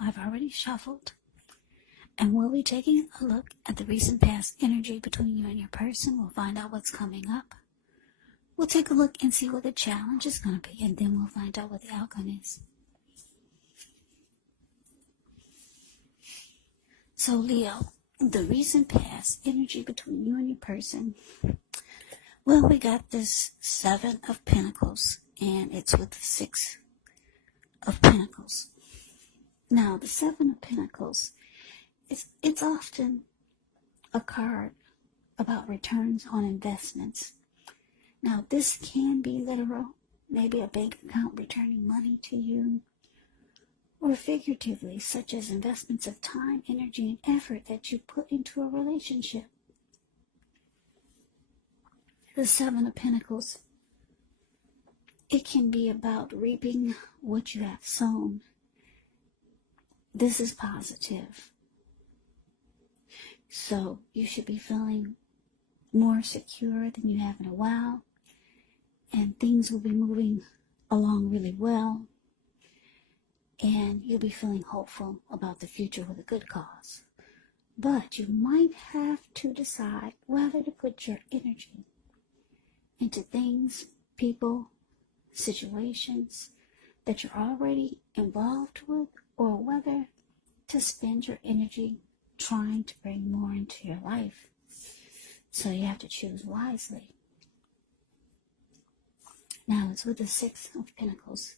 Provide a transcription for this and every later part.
I've already shuffled, and we'll be taking a look at the recent past energy between you and your person. We'll find out what's coming up. We'll take a look and see what the challenge is going to be, and then we'll find out what the outcome is. So Leo, the recent past energy between you and your person. Well, we got this 7 of Pentacles, and it's with the 6 of Pentacles. Now, the 7 of Pentacles, it's often a card about returns on investments. Now, this can be literal, maybe a bank account returning money to you, or figuratively, such as investments of time, energy, and effort that you put into a relationship. The 7 of Pentacles, it can be about reaping what you have sown. This is positive. So you should be feeling more secure than you have in a while, and things will be moving along really well, and you'll be feeling hopeful about the future with a good cause. But you might have to decide whether to put your energy into things, people, situations that you're already involved with, or whether to spend your energy trying to bring more into your life. So you have to choose wisely. Now it's with the 6 of Pentacles,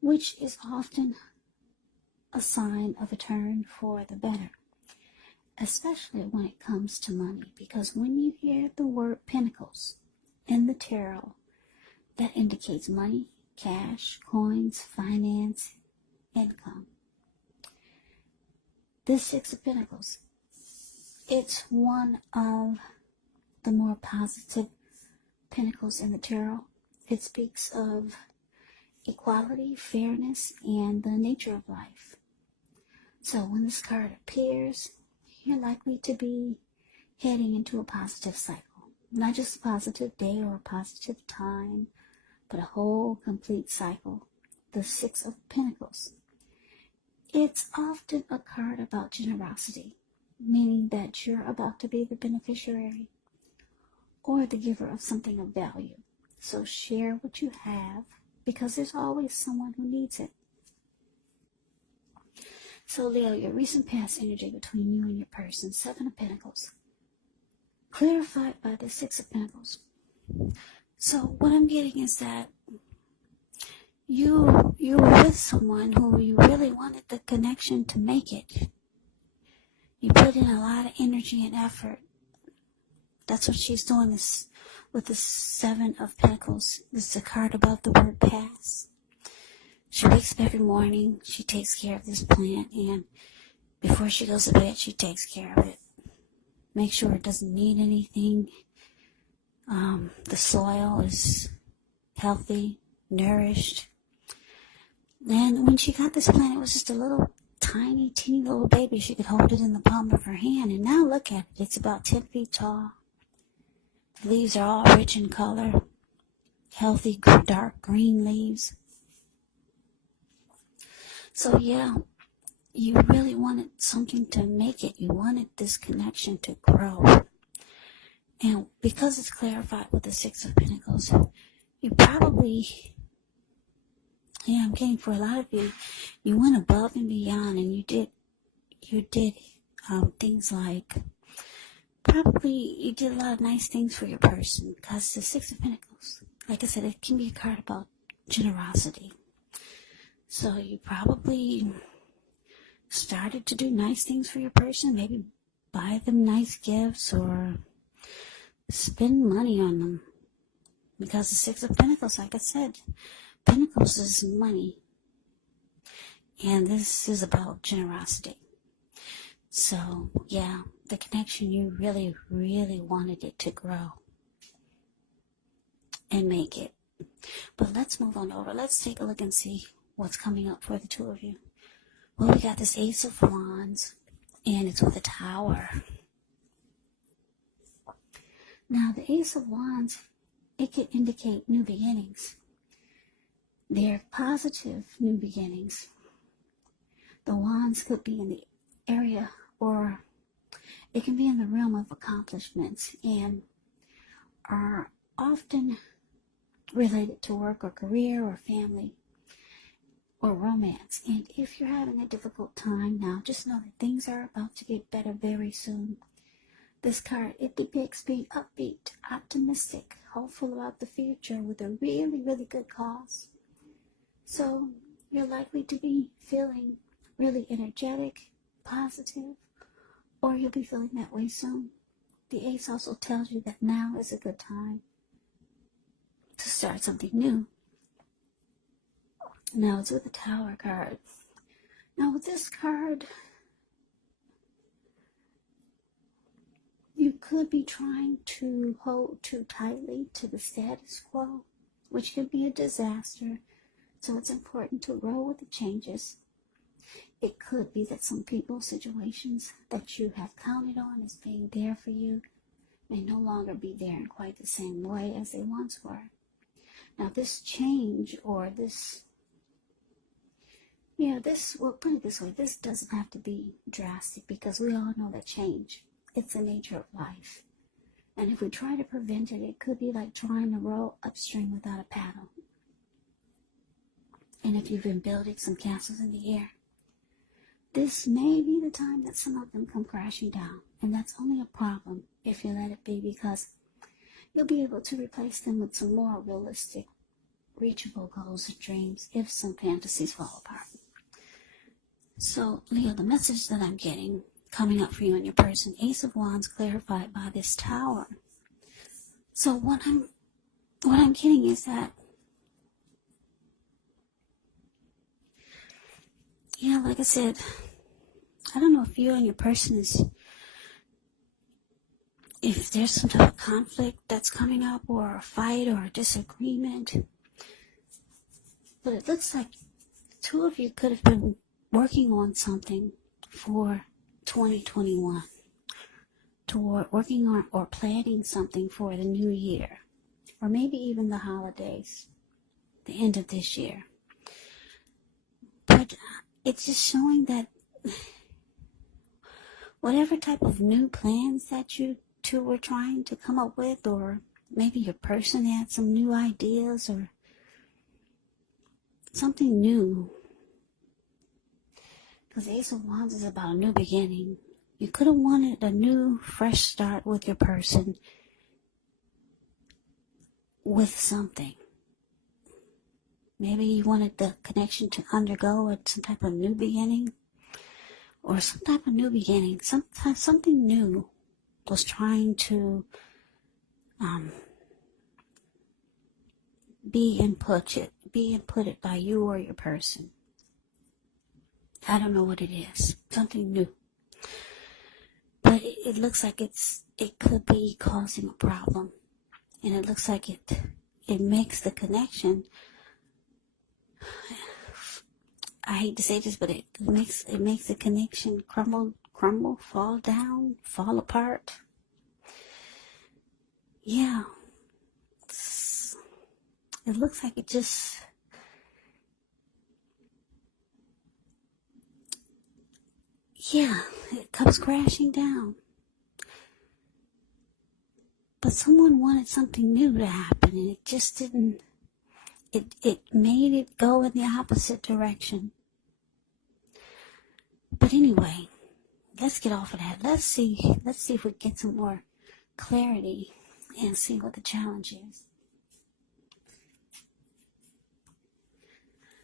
which is often a sign of a turn for the better, especially when it comes to money, because when you hear the word Pentacles in the tarot, that indicates money, cash, coins, finance, income. This 6 of Pentacles, it's one of the more positive pentacles in the tarot. It speaks of equality, fairness, and the nature of life. So when this card appears, you're likely to be heading into a positive cycle. Not just a positive day or a positive time, but a whole complete cycle. The 6 of Pentacles. It's often a card about generosity, meaning that you're about to be the beneficiary or the giver of something of value. So share what you have, because there's always someone who needs it. So Leo, your recent past energy between you and your person, 7 of Pentacles, clarified by the 6 of Pentacles. So what I'm getting is that you were with someone who you really wanted the connection to make it. You put in a lot of energy and effort. That's what she's doing this with the 7 of Pentacles. This is a card above the word pass. She wakes up every morning. She takes care of this plant, and before she goes to bed, she takes care of it. Make sure it doesn't need anything. The soil is healthy, nourished. And when she got this plant, it was just a little tiny, teeny little baby. She could hold it in the palm of her hand. And now look at it. It's about 10 feet tall. The leaves are all rich in color. Healthy, dark green leaves. So yeah, you really wanted something to make it. You wanted this connection to grow. And because it's clarified with the 6 of Pentacles, you probably, I'm getting for a lot of you, you went above and beyond, and you did things like, probably you did a lot of nice things for your person, because the 6 of Pentacles, like I said, it can be a card about generosity. So you probably started to do nice things for your person, maybe buy them nice gifts or spend money on them. Because the 6 of Pentacles, like I said, Pentacles is money. And this is about generosity. So, yeah, the connection, you really, really wanted it to grow and make it. But let's move on over. Let's take a look and see what's coming up for the two of you. Well, we got this Ace of Wands, and it's with a Tower. Now, the Ace of Wands, it could indicate new beginnings. They're positive new beginnings. The wands could be in the area, or it can be in the realm of accomplishments, and are often related to work or career or family or romance. And if you're having a difficult time now, just know that things are about to get better very soon. This card, it depicts being upbeat, optimistic, hopeful about the future with a really, really good cause. So you're likely to be feeling really energetic, positive, or you'll be feeling that way soon. The ace also tells you that now is a good time to start something new. Now it's with the Tower card. Now with this card, you could be trying to hold too tightly to the status quo, which could be a disaster. So it's important to roll with the changes. It could be that some people, situations that you have counted on as being there for you may no longer be there in quite the same way as they once were. Now this change, or this, well, put it this way, this doesn't have to be drastic, because we all know that change, it's the nature of life. And if we try to prevent it, it could be like trying to row upstream without a paddle. And if you've been building some castles in the air, this may be the time that some of them come crashing down. And that's only a problem if you let it be, because you'll be able to replace them with some more realistic, reachable goals and dreams if some fantasies fall apart. So, Leo, the message that I'm getting coming up for you and your person, Ace of Wands clarified by this Tower. So what I'm getting is that, yeah, like I said, I don't know if you and your person if there's some type of conflict that's coming up, or a fight or a disagreement. But it looks like two of you could have been working on something for 2021. Toward working on or planning something for the new year. Or maybe even the holidays. The end of this year. But it's just showing that whatever type of new plans that you two were trying to come up with, or maybe your person had some new ideas or something new. Because Ace of Wands is about a new beginning. You could have wanted a new, fresh start with your person with something. Maybe you wanted the connection to undergo some type of new beginning, or some type of new beginning. Something new was trying to be inputted by you or your person. I don't know what it is. Something new. But it looks like it could be causing a problem. And it looks like it makes the connection, I hate to say this, but it makes the connection crumble, fall down, fall apart. Yeah. It looks like it just, it comes crashing down. But someone wanted something new to happen, and it just didn't. It made it go in the opposite direction. But anyway, let's get off of that. Let's see if we get some more clarity and see what the challenge is.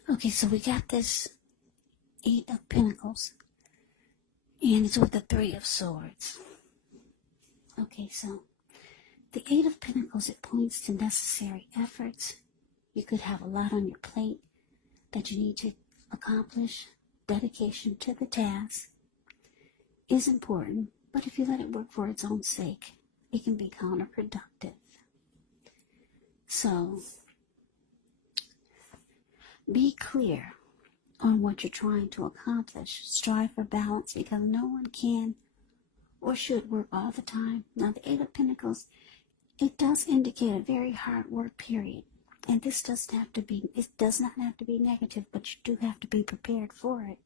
Okay, so we got this 8 of Pentacles, and it's with the 3 of Swords. Okay, so the 8 of Pentacles, it points to necessary efforts. You could have a lot on your plate that you need to accomplish. Dedication to the task is important, but if you let it work for its own sake, it can be counterproductive. So, be clear on what you're trying to accomplish. Strive for balance, because no one can or should work all the time. Now, the 8 of Pentacles, it does indicate a very hard work period. And this does not have to be negative, but you do have to be prepared for it.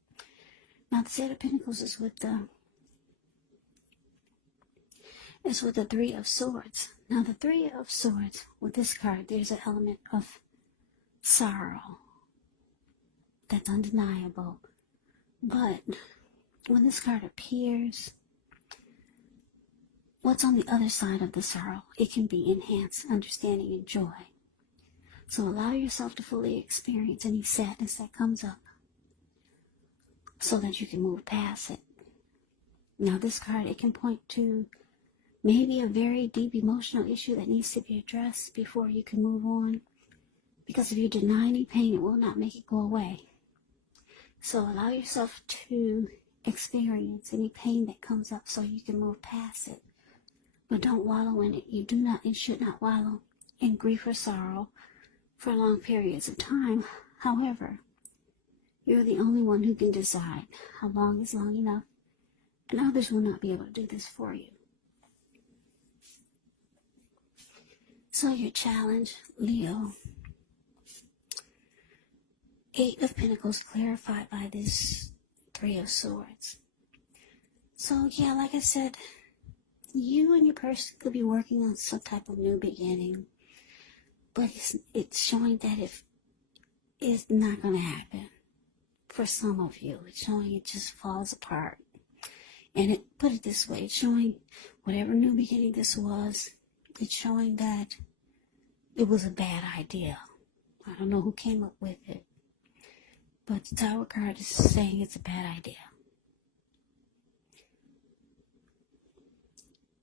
Now the Eight of Pentacles is with the Three of Swords. Now the Three of Swords, with this card, there's an element of sorrow that's undeniable. But when this card appears, what's on the other side of the sorrow? It can be enhanced understanding and joy. So allow yourself to fully experience any sadness that comes up so that you can move past it. Now this card, it can point to maybe a very deep emotional issue that needs to be addressed before you can move on. Because if you deny any pain, it will not make it go away. So allow yourself to experience any pain that comes up so you can move past it. But don't wallow in it. You should not wallow in grief or sorrow for long periods of time. However, you're the only one who can decide how long is long enough, and others will not be able to do this for you. So your challenge, Leo, Eight of Pentacles clarified by this Three of Swords. So yeah, like I said, you and your person could be working on some type of new beginning, but it's showing that if it's not going to happen for some of you. It's showing it just falls apart. And put it this way, it's showing whatever new beginning this was, it's showing that it was a bad idea. I don't know who came up with it, but the Tower card is saying it's a bad idea.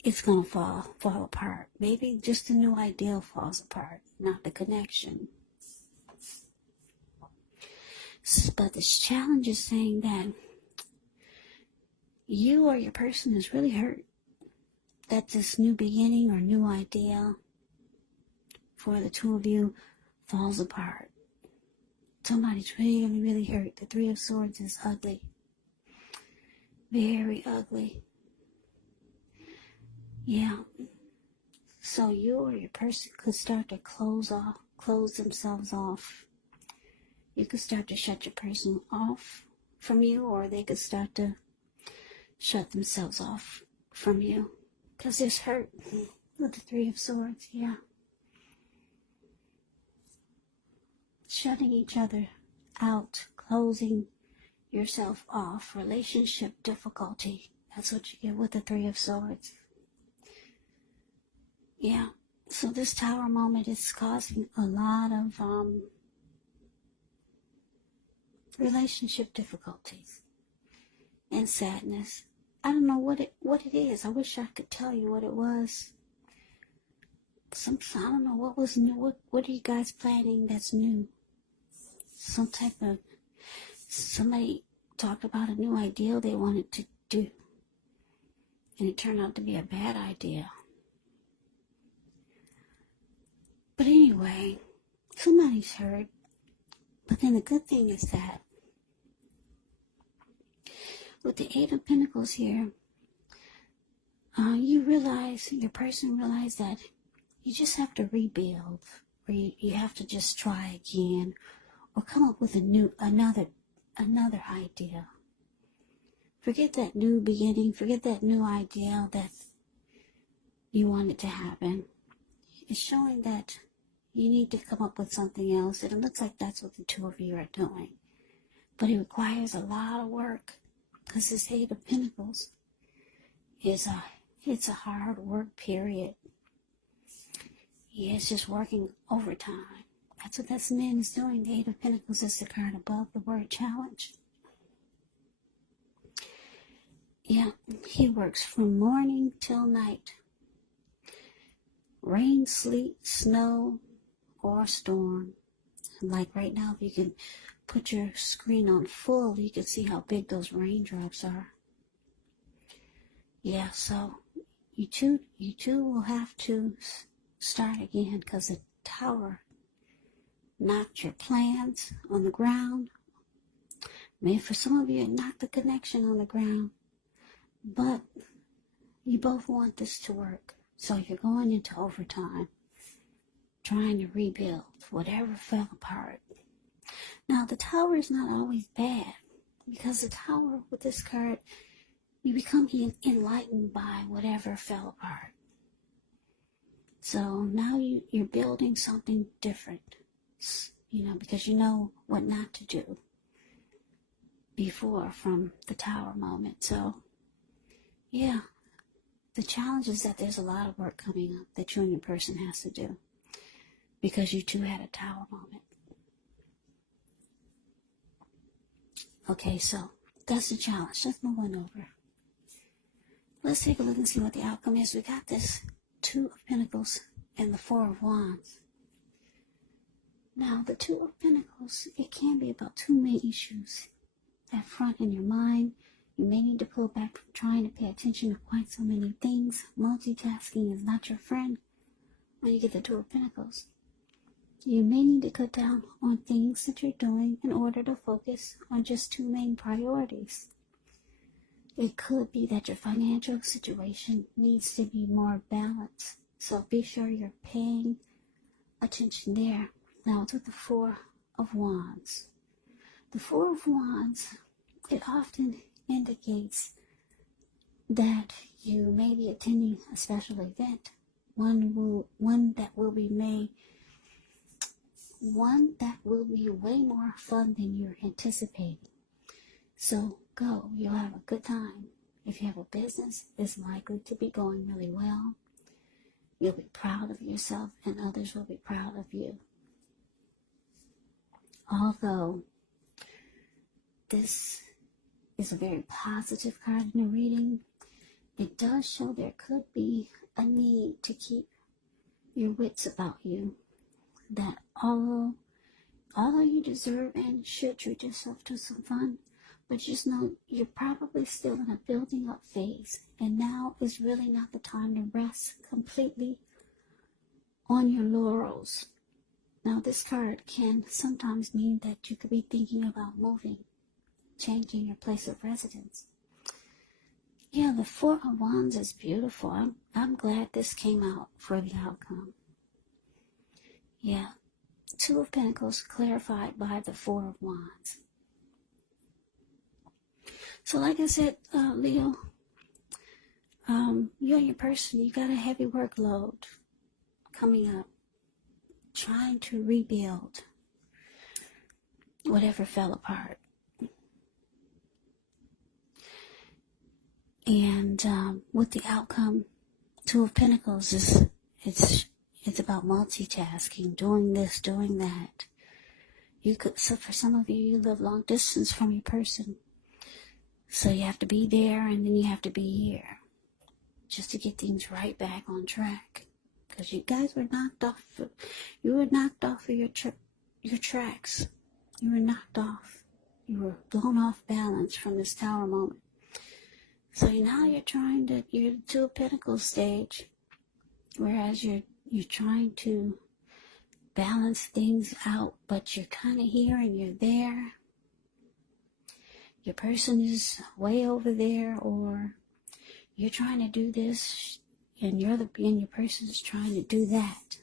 It's going to fall apart. Maybe just the new ideal falls apart, not the connection. But this challenge is saying that you or your person is really hurt that this new beginning or new idea for the two of you falls apart. Somebody's really, really hurt. The Three of Swords is ugly. Very ugly. Yeah. So you or your person could start to close themselves off. You could start to shut your person off from you, or they could start to shut themselves off from you. Because there's hurt with the Three of Swords, yeah. Shutting each other out, closing yourself off, relationship difficulty. That's what you get with the Three of Swords. Yeah, so this Tower moment is causing a lot of relationship difficulties and sadness. I don't know what it is. I wish I could tell you what it was. I don't know what was new. What are you guys planning that's new? Somebody talked about a new ideal they wanted to do, and it turned out to be a bad idea. But anyway, somebody's hurt. But then the good thing is that with the Eight of Pentacles here, your person realized that you just have to rebuild, or you have to just try again, or come up with another idea. Forget that new beginning, forget that new idea that you wanted to happen. It's showing that you need to come up with something else, and it looks like that's what the two of you are doing. But it requires a lot of work, because this Eight of Pentacles it's a hard work period. Yeah, it's just working overtime. That's what this man is doing. The Eight of Pentacles is the card above the word challenge. Yeah, he works from morning till night. Rain, sleet, snow, or storm. Like right now, if you can put your screen on full, you can see how big those raindrops are. Yeah, so you two will have to start again, because the Tower knocked your plans on the ground. Maybe for some of you, it knocked the connection on the ground. But you both want this to work. So you're going into overtime, trying to rebuild whatever fell apart. Now, the Tower is not always bad. Because the Tower with this card, you become enlightened by whatever fell apart. So now you're building something different, because you know what not to do before from the Tower moment. So, yeah, the challenge is that there's a lot of work coming up that you and your person has to do because you two had a Tower moment. Okay, so that's the challenge. Let's move on over. Let's take a look and see what the outcome is. We got this Two of Pentacles and the Four of Wands. Now, the Two of Pentacles, it can be about two main issues at front in your mind. You may need to pull back from trying to pay attention to quite so many things. Multitasking is not your friend when you get the Two of Pentacles. You may need to cut down on things that you're doing in order to focus on just two main priorities. It could be that your financial situation needs to be more balanced. So be sure you're paying attention there. Now it's with the Four of Wands. The Four of Wands, it often indicates that you may be attending a special event. One that will be way more fun than you're anticipating. So go, you'll have a good time. If you have a business, it's likely to be going really well. You'll be proud of yourself and others will be proud of you. Although this is a very positive card in the reading, it does show there could be a need to keep your wits about you. That although you deserve and should treat yourself to some fun, but just know you're probably still in a building up phase, and now is really not the time to rest completely on your laurels. Now this card can sometimes mean that you could be thinking about moving, changing your place of residence. Yeah, the Four of Wands is beautiful. I'm glad this came out for the outcome. Yeah, Two of Pentacles clarified by the Four of Wands. So like I said, Leo, you and your person, you got a heavy workload coming up, trying to rebuild whatever fell apart. And with the outcome, Two of Pentacles is it's about multitasking, doing this, doing that. So for some of you, you live long distance from your person. So you have to be there and then you have to be here just to get things right back on track. Because you guys were knocked off. You were knocked off of your tracks. You were knocked off. You were blown off balance from this Tower moment. So now you're the Two of Pentacles stage, whereas you're trying to balance things out, but you're kind of here and you're there. Your person is way over there, or you're trying to do this and your person is trying to do that.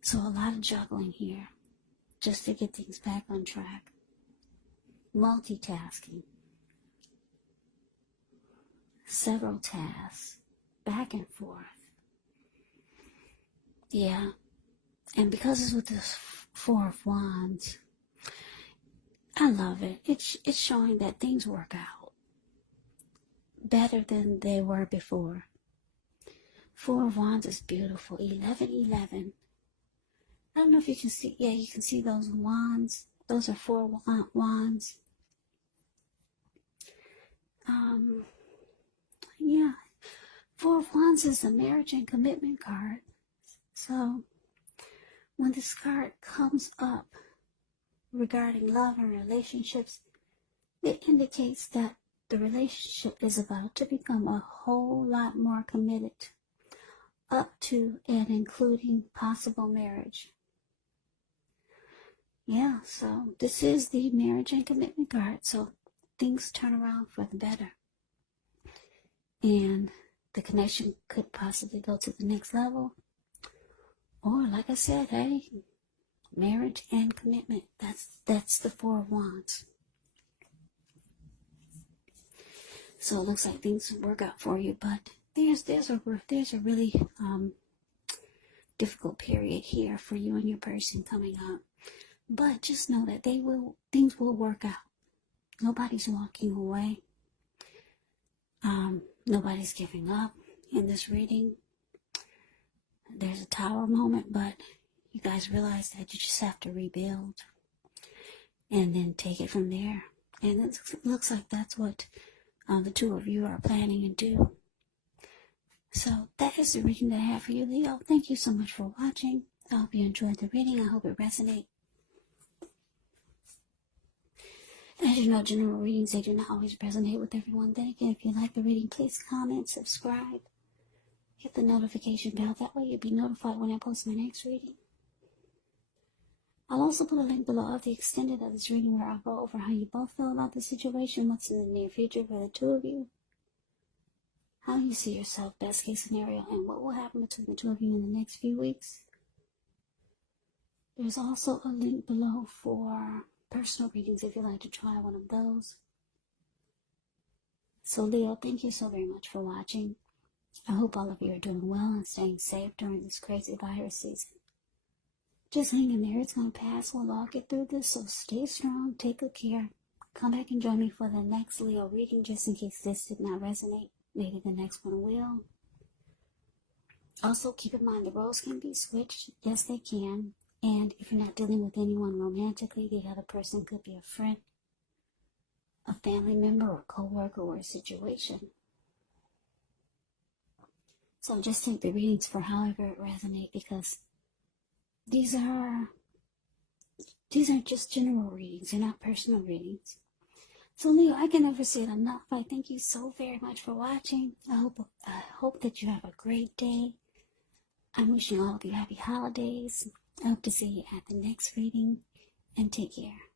So a lot of juggling here just to get things back on track. Multitasking. Several tasks. Back and forth. Yeah. And because it's with this Four of Wands, I love it. It's showing that things work out better than they were before. Four of Wands is beautiful. 1111. I don't know if you can see. Yeah, you can see those wands. Those are four wands. Yeah. Four of Wands is a marriage and commitment card. So when this card comes up regarding love and relationships, it indicates that the relationship is about to become a whole lot more committed, up to and including possible marriage. Yeah, so this is the marriage and commitment card, so things turn around for the better. And the connection could possibly go to the next level. Or, like I said, hey, marriage and commitment. That's the Four of Wands. So it looks like things will work out for you, but there's a really difficult period here for you and your person coming up. But just know that things will work out. Nobody's walking away. Nobody's giving up in this reading. There's a tower moment, but you guys realize that you just have to rebuild and then take it from there. And it looks like that's what the two of you are planning to do. So that is the reading that I have for you, Leo. Thank you so much for watching. I hope you enjoyed the reading. I hope it resonates. As you know, general readings, they do not always resonate with everyone. Then again, if you like the reading, please comment, subscribe, hit the notification bell. That way you'll be notified when I post my next reading. I'll also put a link below of the extended of this reading where I'll go over how you both feel about the situation, what's in the near future for the two of you, how you see yourself, best case scenario, and what will happen between the two of you in the next few weeks. There's also a link below for personal readings if you'd like to try one of those. So Leo, thank you so very much for watching. I hope all of you are doing well and staying safe during this crazy virus season. Just hang in there, it's going to pass. We'll all get through this, so stay strong, take good care. Come back and join me for the next Leo reading, just in case this did not resonate. Maybe the next one will. Also, keep in mind the roles can be switched. Yes, they can. And if you're not dealing with anyone romantically, the other person could be a friend, a family member, or co-worker, or a situation. So just take the readings for however it resonates, because these are just general readings. They're not personal readings. So Leo, I can never say it enough. I thank you so very much for watching. I hope that you have a great day. I'm wishing all of you happy holidays. I hope to see you at the next reading, and take care.